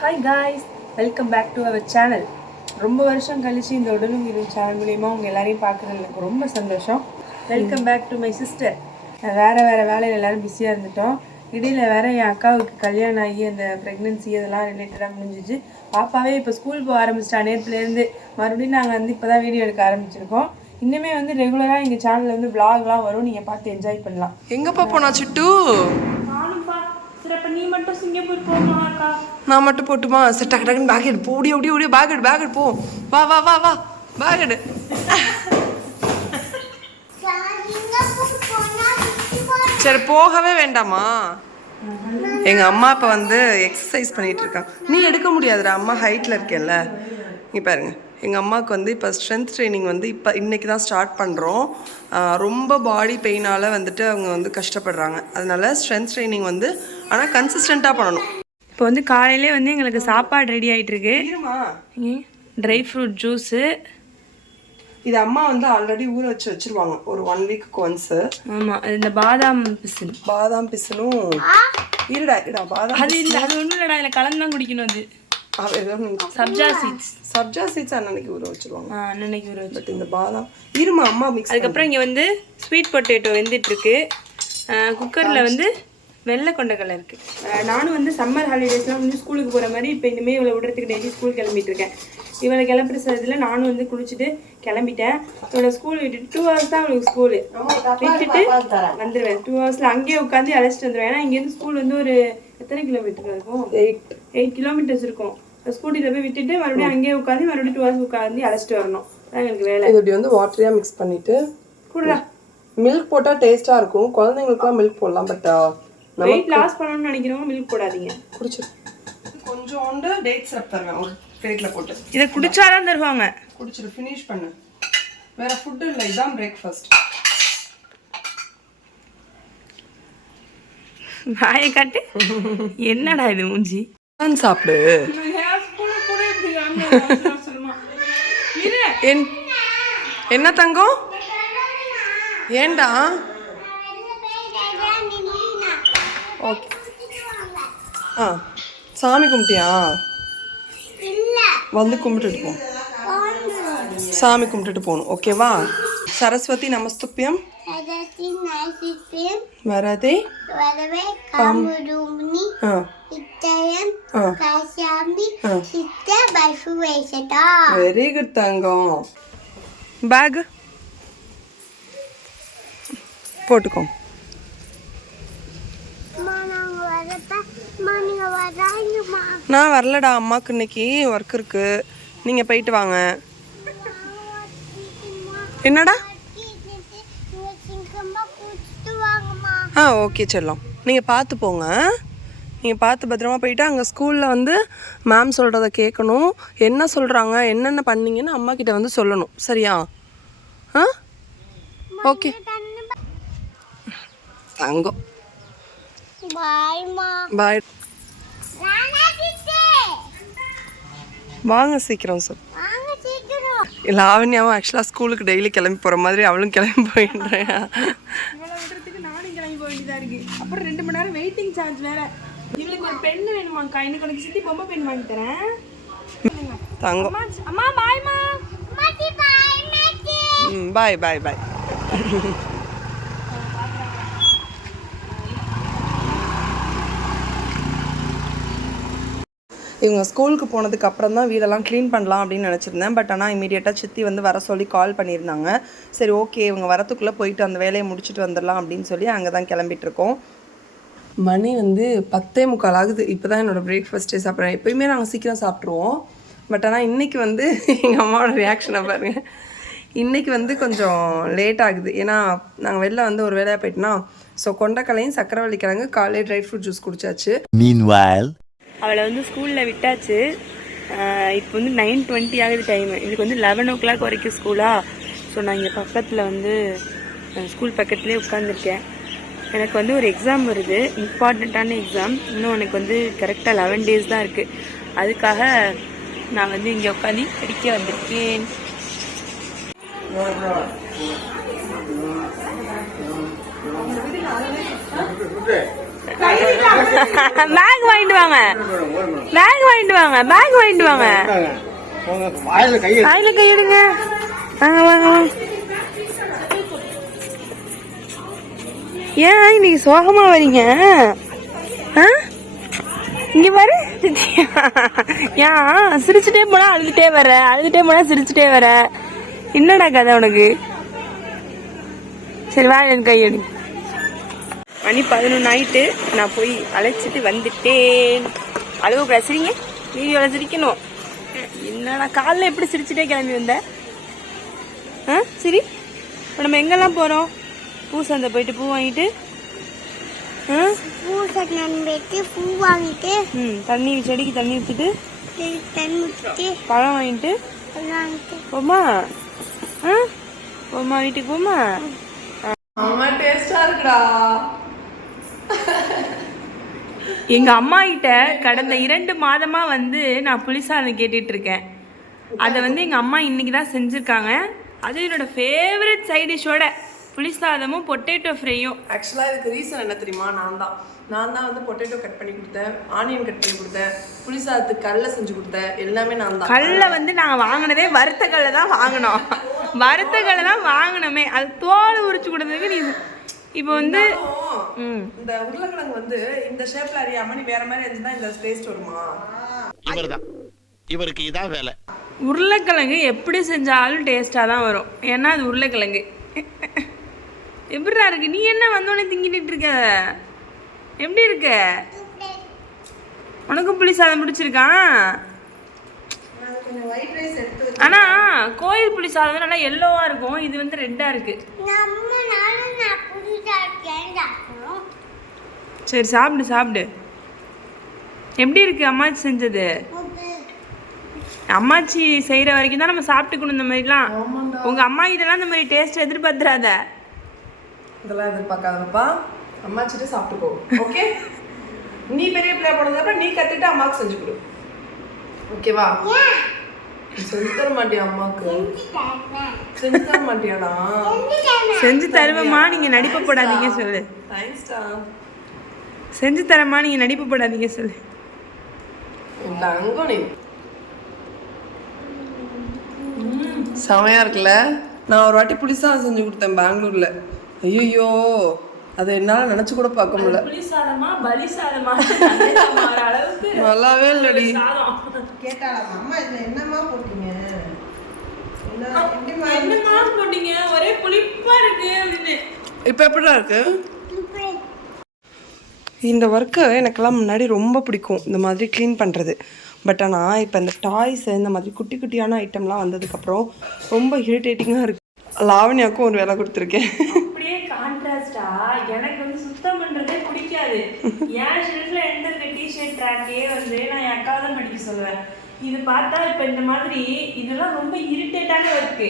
Hi guys, welcome back to our channel. ரொம்ப வருஷம் கழிச்சு இந்த உடலும் இரும் சேனல் மூலியமாக உங்கள் எல்லாரையும் பார்க்குறது எனக்கு ரொம்ப சந்தோஷம். Welcome back to my sister. வேறு வேலையில் எல்லோரும் பிஸியாக இருந்துட்டோம். இடையில் வேறு என் அக்காவுக்கு கல்யாணம் ஆகி அந்த ப்ரெக்னென்சி அதெல்லாம் ரிலேட்டடாக முடிஞ்சிச்சு. பாப்பாவே இப்போ ஸ்கூல் போக ஆரம்பிச்சிட்டா. நேரத்துலேருந்து மறுபடியும் நாங்கள் வந்து இப்போ தான் வீடியோ எடுக்க ஆரம்பிச்சிருக்கோம். இன்னுமே வந்து ரெகுலராக எங்கள் சேனலில் வந்து விளாக்லாம் வரும், நீங்கள் பார்த்து என்ஜாய் பண்ணலாம். எங்கப்பா போனா சிட்டு? நீ மட்டும் சிங்கப்பூர் போகணுமாக்கா? நான் மட்டும் போட்டுமா? சரி, டக்கு டக்குன்னு பேக் எடு. ஓடி ஓடி ஓடி பேக் எடு போ. வா வா வா வா பேக் எடு. சரி, போகவே வேண்டாமா? எங்க அம்மா இப்போ வந்து எக்ஸசைஸ் பண்ணிட்டு இருக்காங்க. நீ எடுக்க முடியாதுடா, அம்மா ஹைட்ல இருக்கேல்ல. நீ பாருங்க, எங்கள் அம்மாவுக்கு வந்து இப்போ ஸ்ட்ரென்த் ட்ரைனிங் வந்து இன்றைக்கி தான் ஸ்டார்ட் பண்ணுறோம். ரொம்ப பாடி பெயினால் வந்துட்டு அவங்க வந்து கஷ்டப்படுறாங்க. அதனால ஸ்ட்ரென்த் ட்ரைனிங் வந்து ஆனால் கன்சிஸ்டண்ட்டாக பண்ணணும். இப்போ வந்து காலையிலே வந்து எங்களுக்கு சாப்பாடு ரெடி ஆகிட்டுருக்கு. Dry fruit juice. இது அம்மா வந்து ஆல்ரெடி ஊற வச்சுருவாங்க ஒரு 1 வீக்குக்கு ஒன்ஸு. ஆமாம், இந்த பாதாம் பிசுனும் இருடா பாதாம் அது இல்லை, அது ஒன்றும் இல்லைடா, இதில் கலந்து தான் குடிக்கணும். அது சப்ஜா சீட்ஸ் அன்னைக்கு ஊற வச்சுருவாங்க. அன்னைக்கு ஊற வச்சு. பட் இந்த பாதாம் இருமா அம்மா மிக்ஸ். அதுக்கப்புறம் இங்கே வந்து ஸ்வீட் பொட்டேட்டோ வெந்துட்டுருக்கு. குக்கரில் வந்து வெள்ளை கொண்டக்கடலை இருக்குது. நானும் வந்து சம்மர் ஹாலிடேஸ்லாம் வந்து ஸ்கூலுக்கு போகிற மாதிரி இப்போ இனிமேல் இவளை விடுறதுக்கு டெய்லி ஸ்கூல் கிளம்பிட்டு இருக்கேன். இவளை கிளம்புற சதத்தில் நானும் வந்து குளிச்சுட்டு கிளம்பிட்டேன். இவளை ஸ்கூல் விட்டுட்டு 2 hours தான் அவளுக்கு ஸ்கூலு. விட்டுட்டு வந்துடுவேன். 2 hours அங்கேயே உட்காந்து அழைச்சிட்டு வந்துடுவேன். ஏன்னா இங்கேருந்து ஸ்கூல் வந்து ஒரு எத்தனை கிலோமீட்டர் இருக்கும்? 8 கிலோமீட்டர்ஸ் இருக்கும். ஸ்கூட்டியில் போய் விட்டுட்டு மறுபடியும் அங்கேயே உட்காந்து மறுபடியும் 2 hours உட்காந்து அழைச்சிட்டு வரணும். அதான் எங்களுக்கு வேலை. இது இப்படி வந்து வாட்டரியாக மிக்ஸ் பண்ணிவிட்டு கூடா மில்க் போட்டால் டேஸ்ட்டாக இருக்கும். குழந்தைங்களுக்குலாம் மில்க் போடலாம். பட் வெயிட் லாஸ் பண்ணணும்னு நினைக்கிறவங்க மில்க் போடாதீங்க. குடிச்சிரு. கொஞ்சோண்டு டேட் சிரப் தருவேன் ஒரு பிளேட்டில் போட்டு. இதை குடிச்சாதான் தருவாங்க. குடிச்சிரு, ஃபினிஷ் பண்ணு. வேற ஃபுட் இல்லை, இதுதான் பிரேக்ஃபாஸ்ட். வாயை காட்டு. என்னடா இது மூஞ்சி? சாப்பிடு. என்ன தங்கம்? ஏண்டா? ஓகே. சாமி கும்பிட்டியா? வந்து கும்பிட்டுட்டு போ. சாமி கும்பிட்டுட்டு போகணும், ஓகேவா? சரஸ்வதி நமஸ்துப்யம் வரதே வெரி குட் தங்கம். பேக் போட்டுக்கோ. நான் வரலடா, அம்மாவுக்கு இன்னைக்கு ஒர்க் இருக்கு. நீங்க போயிட்டு வாங்க. என்னடா? ஓகே செல்லம், நீங்கள் பார்த்து போங்க. நீங்கள் பார்த்து பத்திரமா போயிட்டு அங்கே ஸ்கூலில் வந்து மேம் சொல்கிறத கேட்கணும். என்ன சொல்கிறாங்க, என்னென்ன பண்ணீங்கன்னு அம்மா கிட்ட வந்து சொல்லணும், சரியா? ஓகே தங்கம், பாய். வாங்க சீக்கிரம் சார். லாவண்யாவும் ஆக்சுவலாக ஸ்கூலுக்கு டெய்லி கிளம்பி போகிற மாதிரி அவளும் கிளம்பி போயிடுறேன். நானும் கிளம்பி போக வேண்டியதாக இருக்கு. அப்புறம் 2 மணி நேரம் வெயிட்டிங் சார்ஜ் வேற. இவளுக்கு ஒரு பெண் வேணுமாக்கா. இன்னைக்கு உனக்கு சித்தி பொம்மை பெண் வாங்கி தரேன். தங்கம். அம்மா பாய்மா. பாய் பாய் பாய். இவங்க ஸ்கூலுக்கு போனதுக்கு அப்புறம் தான் வீடெல்லாம் க்ளீன் பண்ணலாம் அப்படின்னு நினச்சிருந்தேன். பட் ஆனால் இமீடியட்டாக சித்தி வந்து வர சொல்லி கால் பண்ணியிருந்தாங்க. சரி ஓகே, இவங்க வரத்துக்குள்ளே போயிட்டு அந்த வேலையை முடிச்சுட்டு வந்துடலாம் அப்படின்னு சொல்லி அங்கே தான் கிளம்பிட்டுருக்கோம். மணி வந்து 10:45 ஆகுது. இப்போ தான் என்னோடய பிரேக்ஃபாஸ்ட்டே சாப்பிட்றேன். எப்போயுமே நாங்கள் சீக்கிரம் சாப்பிட்ருவோம். பட் ஆனால் இன்றைக்கி வந்து எங்கள் அம்மாவோட ரியாக்ஷனை பாருங்கள். இன்றைக்கி வந்து கொஞ்சம் லேட் ஆகுது. ஏன்னா நாங்கள் வெளில வந்து ஒரு வேலையாக போயிட்டோன்னா, ஸோ கொண்டைக்கலையும் சக்கரவள்ளி கிழங்கு காலையில் ட்ரை ஃப்ரூட் ஜூஸ் குடிச்சாச்சு. அவளை வந்து ஸ்கூலில் விட்டாச்சு. இப்போ வந்து 9:20 ஆகுது டைமு. இதுக்கு வந்து 11 o'clock வரைக்கும் ஸ்கூலா. ஸோ நான் இங்கே பக்கத்தில் வந்து ஸ்கூல் பக்கத்துலேயே உட்காந்துருக்கேன். எனக்கு வந்து ஒரு எக்ஸாம் வருது, இம்பார்ட்டண்ட்டான எக்ஸாம். இன்னும் எனக்கு வந்து கரெக்டாக 11 days தான் இருக்குது. அதுக்காக நான் வந்து இங்கே உட்காந்து படிக்க வந்திருக்கேன். பேக் வாங்கிட்டு வாங்க, பேக் வாங்கிட்டு வாங்க, பேக் வாங்கிட்டு வாங்க. வாயில கையிடுங்க. வாங்க வாங்க வாங்க. ஏன் இன்னைக்கு சோகமா வரீங்க? இங்க பாரு. ஏன் சிரிச்சுட்டே போனா அழுதுட்டே வர, அழுதுட்டே போனா சிரிச்சுட்டே வர? என்னடா கதை உனக்கு? சரி வா, என் கையடி. மணி 11 ஆயிட்டு. நான் போய் அழைச்சிட்டு வந்துட்டேன். அழுவ சிரிங்க, வீடியோல சிரிக்கணும். என்னடா காலைல எப்படி சிரிச்சுட்டே கிளம்பி வந்த? சரி, இப்போ நம்ம எங்கெல்லாம் போறோம்? பூ சந்தை போயிட்டு பூ வாங்கிட்டு, பூ வாங்கிட்டு, தண்ணி செடிக்கு தண்ணி ஊற்றிட்டு, பழம் வாங்கிட்டு போமா? போமா, வீட்டுக்கு போமா? டேஸ்டா இருக்குடா. எங்க அம்மா கிட்ட கடந்த 2 மாதமா வந்து நான் புளிசாதம் கேட்டுட்டு இருக்கேன். அதை வந்து எங்க அம்மா இன்னைக்கு தான் செஞ்சிருக்காங்க. அது என்னோட ஃபேவரட் சைட் டிஷ்ஷோட புளிசாதமும் பொட்டேட்டோ ஃப்ரையும். ஆக்சுவலாக இதுக்கு ரீசன் என்ன தெரியுமா? நான் தான் வந்து பொட்டேட்டோ கட் பண்ணி கொடுத்தேன், ஆனியன் கட் பண்ணி கொடுத்தேன், புளிசாதத்துக்கு கடலை செஞ்சு கொடுத்தேன், எல்லாமே நான் தான். கடலை வந்து நாங்கள் வாங்கினதே வறுத்த கடலை தான் வாங்கினோம். வறுத்த கடலை தான் வாங்கினோமே. அது தோல் உரிச்சு கொடுத்ததுக்கு நீ இப்போ வந்து இந்த உருளைக்கிழங்கு வந்து இந்த ஷேப்ல அறியாம நீ வேற மாதிரி இருந்துச்சுன்னா இந்த டேஸ்ட் வருமா? இவருக்கு இதான் வேலை. உருளைக்கிழங்கு எப்படி செஞ்சாலும் டேஸ்டாக தான் வரும். ஏன்னா அது உருளைக்கிழங்கு. எப்படிடா இருக்கு? நீ என்ன வந்தோடனே திங்கிட்டு இருக்க? எப்படி இருக்க? உனக்கும் புளி சாதம் பிடிச்சிருக்கான்? ஆனா கோயில் புளி சாதம் நல்லா எல்லோவா இருக்கும், இது வந்து ரெட்டா இருக்கு. சரி சாப்பிடு சாப்பிடு. எப்படி இருக்கு அம்மாச்சி செஞ்சது? அம்மாச்சி செய்யற வரைக்கும் தான் நம்ம சாப்பிட்டுக்கணும் இந்த மாதிரிலாம். உங்க அம்மா இதெல்லாம் இந்த மாதிரி டேஸ்ட் எதிர்பார்த்துறாத. இதெல்லாம் எதிர்பார்க்காதப்பா, அம்மாச்சிட்டு சாப்பிட்டுக்கோ. ஓகே, நீ பெரிய பிள்ளை போனதுக்கப்புறம் நீ கத்துட்டு அம்மாவுக்கு செஞ்சு கொடு. ஓகேவா? செஞ்சு தர மாட்டியா அம்மாவுக்கு? செஞ்சு தர மாட்டியாடா? செஞ்சு தருவேம்மா, நீங்க நடிப்பு போடாதீங்க சொல்லு. தேங்க்ஸ்டா. செஞ்சு தரமா, நீங்க நடிப்பு போடாதீங்க சொல்லு. தங்கோனி செமையா இருக்குல்ல? நான் ஒரு வாட்டி புளிசாதம் செஞ்சு கொடுத்தேன் பெங்களூர்ல. ஐயோ, அதை என்னால நினைச்சு கூட பார்க்க முடியல. புளிசாதமா பலிசாதமா அளவுக்கு நல்லாவே இல்லடி. கேட்டாலாம் அம்மா இதுல என்னமா போட்டீங்க? என்னமா போட்டீங்க? ஒரே புளிப்பா இருக்கு அப்படின்னு. இப்போ எப்படிடா இருக்கு? இந்த ஒர்க்கு எனக்கெல்லாம் முன்னாடி ரொம்ப பிடிக்கும், இந்த மாதிரி க்ளீன் பண்ணுறது. பட் ஆனால் இப்போ இந்த டாய்ஸ் இந்த மாதிரி குட்டி குட்டியான ஐட்டம்லாம் வந்ததுக்கப்புறம் ரொம்ப இரிட்டேட்டிங்காக இருக்குது. லாவண்யாவுக்கும் ஒரு வேலை கொடுத்துருக்கேன். அப்படியே கான்ட்ராஸ்டா எனக்கு வந்து சுத்தம் பண்ணுறதே பிடிக்காது. என் ஷெல்ஃபில் எடுத்திருக்க டிஷர்ட் ட்ராக்கே வந்து நான் என் அக்காவை தான் படிக்க சொல்லுவேன். இது பார்த்தா இப்போ இந்த மாதிரி இதெல்லாம் ரொம்ப இரிட்டேட்டான ஒர்க்கு.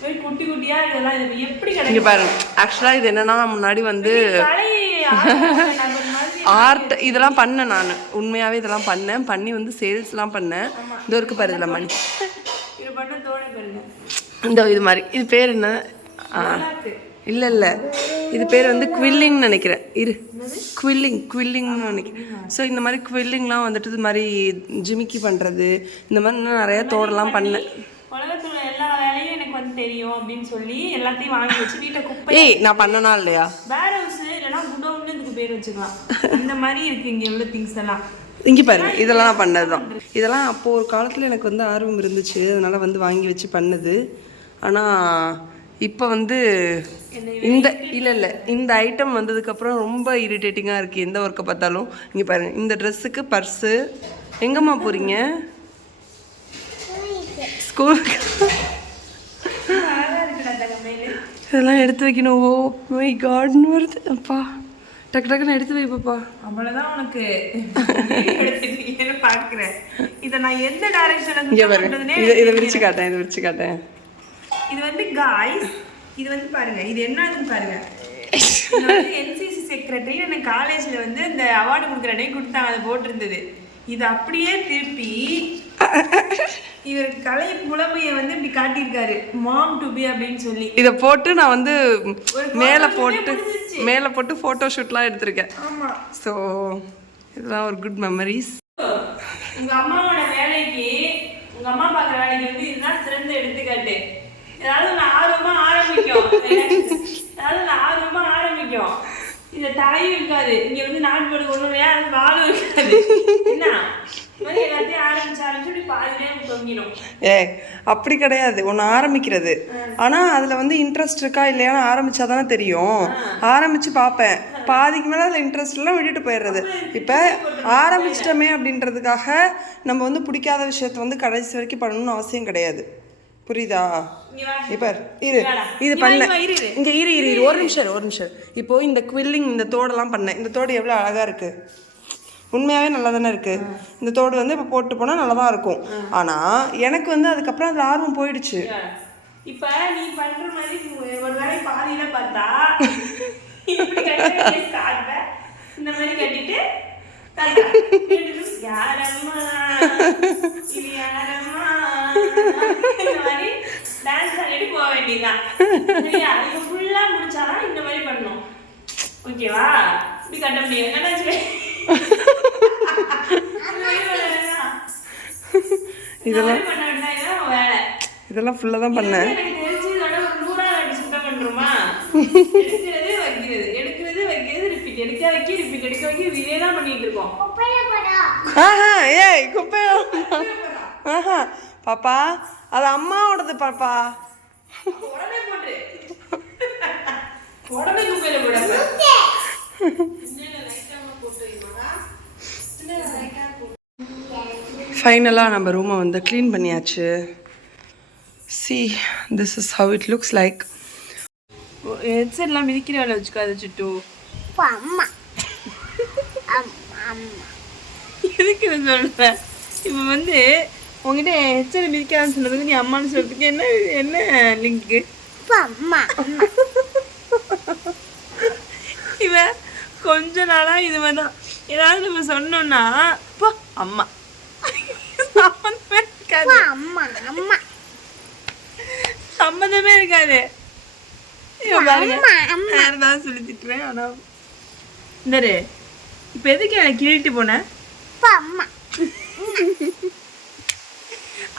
போய் குட்டி குட்டியாக இதெல்லாம் இது எப்படி இங்கே பாருங்க. ஆக்சுவலாக இது என்னென்னா, நான் வந்து ஆர்ட் இதெல்லாம் பண்ணேன். நான் உண்மையாகவே இதெல்லாம் பண்ணி வந்து சேல்ஸ்லாம் பண்ணேன். இந்த ஒர்க்கு பாரு, இதில் மணி இது பண்ண தோண பாருங்க. இந்த இது மாதிரி இது பேர் என்ன? இல்லை இது பேர் வந்து குவில்லிங்னு நினைக்கிறேன். குவில்லிங்னு நினைக்கிறேன். ஸோ இந்த மாதிரி குவில்லிங்லாம் வந்துட்டு இது மாதிரி ஜிமிக்கி பண்ணுறது, இந்த மாதிரி இன்னும் நிறையா தோடெல்லாம் பண்ணேன். உலகத்துல எல்லா வேலையும் எனக்கு வந்து தெரியும் அப்படின்னு சொல்லி எல்லாத்தையும் வாங்கி வச்சு வீட்டை குப்பை. நான் பண்ணனா இல்லையா? வேர் ஹவுஸ் இல்லைன்னா குடோன்னு இதுக்கு பேர் வச்சுக்கலாம். இந்த மாதிரி இருக்கு இங்கே உள்ள திங்ஸ் எல்லாம். இங்கே பாருங்க, இதெல்லாம் நான் பண்ணது தான். இதெல்லாம் அப்போது ஒரு காலத்தில் எனக்கு வந்து ஆர்வம் இருந்துச்சு, அதனால் வந்து வாங்கி வச்சு பண்ணது. ஆனால் இப்போ வந்து இந்த ஐட்டம் வந்ததுக்கப்புறம் ரொம்ப இரிட்டேட்டிங்காக இருக்குது. எந்த ஒர்க்கை பார்த்தாலும். இங்கே பாருங்கள், இந்த ட்ரெஸ்ஸுக்கு பர்ஸு. எங்கம்மா போகிறீங்க? ஸ்கூலுக்கு. இதெல்லாம் எடுத்து வைக்கணும். ஓ மை காட்னு வருது. அப்பா டக்கு டக்குன்னு எடுத்து வைப்பா. அவ்வளோதான் உனக்கு எடுத்துக்கிட்டேன்னு பார்க்குறேன். இதை நான் எந்த டைரக்ஷனில் இதை விரிச்சு காட்டேன். இது வந்து காய்ஸ், இது வந்து பாருங்க, இது என்னதுன்னு பாருங்க. இது வந்து என்சிசி செக்ரட்டரி எனக்கு காலேஜில் வந்து இந்த அவார்டு கொடுக்குறனே கொடுத்தாங்க, அதை போட்டிருந்தது. இது அப்படியே திருப்பி இவர் கலை புலமையை வந்து இப்படி காட்டியிருக்காரு, மாம் டு பி அப்படின்னு சொல்லி. இதை போட்டு நான் வந்து மேலே போட்டு மேலே போட்டு ஃபோட்டோ ஷூட்லாம் எடுத்திருக்கேன். ஆமா. ஸோ இதெல்லாம் ஒரு குட் மெமரிஸ். உங்க அம்மாவோட வேலைக்கு உங்க அம்மா பார்க்குற வேலைக்கு வந்து இதுதான் சிறந்த எடுத்துக்காட்டு. ஏதாவது ஒன்று ஆர்வமா ஆரம்பிக்கும். இந்த தலையும் இருக்காது. இங்க வந்து நாட்படு ஒண்ணுமே வாழும் இருக்காது. என்ன மாதிரி எல்லாத்தையும் ஆரம்பிச்சு பாதிலே தொங்கிடும். அப்படி கிடையாது, ஒன்று ஆரம்பிக்கிறது. ஆனால் அதில் வந்து இன்ட்ரெஸ்ட் இருக்கா இல்லையான்னு ஆரம்பித்தா தானே தெரியும். ஆரம்பித்து பார்ப்பேன், பாதிக்கு மேலே அதில் இன்ட்ரெஸ்ட் எல்லாம் விட்டுட்டு போயிடுறது. இப்போ ஆரம்பிச்சிட்டோமே அப்படின்றதுக்காக நம்ம வந்து பிடிக்காத விஷயத்த வந்து கடைசி வரைக்கும் பண்ணணும்னு அவசியம் கிடையாது. புரியுதா? இப்போ இது பண்ண இங்கே இரு ஒரு நிமிஷம். இப்போது இந்த குவில்லிங், இந்த தோடெல்லாம் பண்ணேன். இந்த தோடு எவ்வளோ அழகாக இருக்குது, உண்மையாகவே நல்லா தானே இருக்குது. இந்த தோடு வந்து இப்போ போட்டு போனால் நல்லா தான் இருக்கும். ஆனால் எனக்கு வந்து அதுக்கப்புறம் அதில் ஆர்வம் போயிடுச்சு. இப்போ நீ பண்ணுற மாதிரி ஒரு வேலை பாதியில் பார்த்தா இந்த மாதிரி கட்டிட்டு யாரம்மா இந்த மாதிரி டான்ஸ் ஆடிட்டு போக வேண்டியதுதான். சரியா? இப்போ ஃபுல்லாக முடிச்சாதான் இந்த மாதிரி பண்ணணும். ஓகேவா? இப்படி கட்ட முடியாது. கட்டாச்சு இதெல்லாம் ஃபுல்லாக தான் பண்ணேன். ஏய் குப்பையா பாப்பா, அது அம்மாவோடது பாப்பா. ஃபைனலாக நம்ம ரூமை வந்து க்ளீன் பண்ணியாச்சு. See, this is how it looks like. ஹெட்செட்லாம் மிதிக்கிற வேலை வச்சுக்காது சிட்டு. அம்மா எதுக்கு நான் சொல்கிறேன், இப்போ வந்து உங்ககிட்ட ஹெட்செட் மிதிக்காதுன்னு சொன்னதுக்கு நீ அம்மான்னு சொல்றதுக்கு என்ன லிங்க்கு? அம்மா இவன் கொஞ்ச நாளாக இது மாதிரி தான். ஏதாவது நம்ம சொன்னோம்னா போ அம்மா சம்மந்தமே இருக்காது. அம்மா அம்மா சம்மந்தமே இருக்காது. தான் சொல்லி திட்டுவேன். ஆனால் இந்த இப்போ எதுக்கு எனக்கு கிழிட்டு போனேன்? அம்மா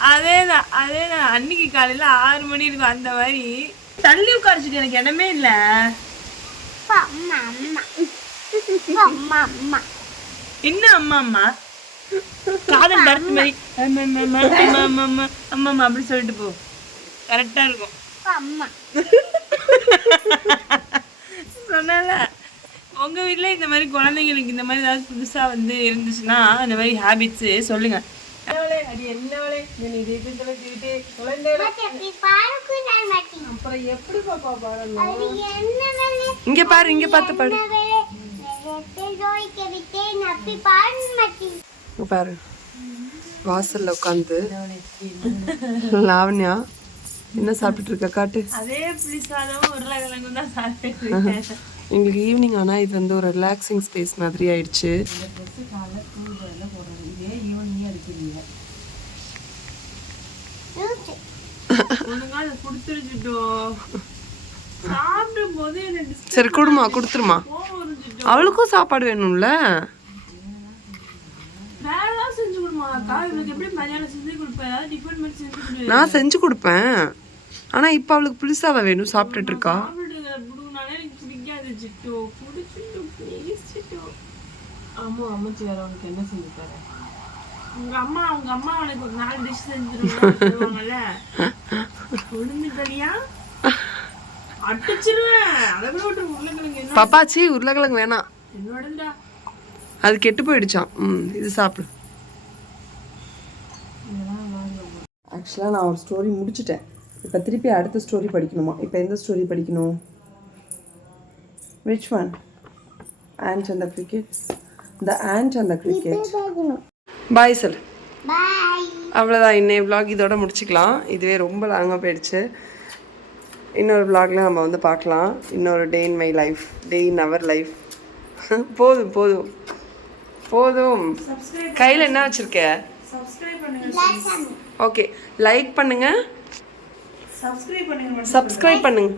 அதேதான் அன்னைக்கு காலையில் 6 மணி இருக்கும். அந்த மாதிரி தள்ளி உட்காரிச்சிட்டு எனக்கு இடமே இல்லை. அம்மா அம்மா அம்மா அம்மா என்ன அம்மா அம்மா காதல் பரத்து மாதிரி அம்மா அப்படி சொல்லிட்டு போ, கரெக்டா இருக்கும். அம்மா சொன்னால உங்க வீட்டுல இந்த மாதிரி குழந்தைங்களுக்கு இந்த மாதிரி ஏதாவது புதுசா வந்து இருந்துச்சுன்னா இந்த மாதிரி ஹேபிட்ஸ் சொல்லுங்க. இங்க பாரு, இங்க பார்த்து பாரு. பாரு வாசல்ல உட்காந்து லாவண்யா என்ன சாப்பிட்டுட்டு இருக்க காட்டு. அதே புளிசாதம் உருளைக்கிழங்கு தான் சாப்பிட்டு எங்களுக்கு ஈவினிங் ஆனால் இது வந்து ஒரு ரிலாக்ஸிங் ஸ்பேஸ் மாதிரி ஆயிடுச்சு. சரி கொடுத்துருமா, அவளுக்கும் சாப்பாடு வேணும்ல. நான் செஞ்சு கொடுப்பேன், ஆனா இப்ப அவளுக்கு புளிசாதம் வேணும், சாப்பிட்டுட்டு இருக்கா. உங்க அம்மா உனக்கு ஒரு 4 டிஷ் செஞ்சிருவாங்கல்ல. பாப்பாச்சி உருளைக்கிழங்கு வேணாம், என்னோடா அது கெட்டு போயிடுச்சான். இது சாப்பிடு. ஆக்சுவலாக நான் ஒரு ஸ்டோரி முடிச்சிட்டேன். இப்போ திருப்பி அடுத்த ஸ்டோரி படிக்கணுமா? இப்போ எந்த ஸ்டோரி படிக்கணும்? Which one? Ant and the cricket. The ant and the cricket. பாய் சொல். அவ்வளோதான், இன்னைய vlog இதோட முடிச்சுக்கலாம். இதுவே ரொம்ப லாங்காக போயிடுச்சு. இன்னொரு vlogல நம்ம வந்து பார்க்கலாம். இன்னொரு day in my life, day in our life. போதும் போதும் போதும். கையில் என்ன வச்சுருக்க? ஓகே, லைக் பண்ணுங்க, சப்ஸ்கிரைப் பண்ணுங்க.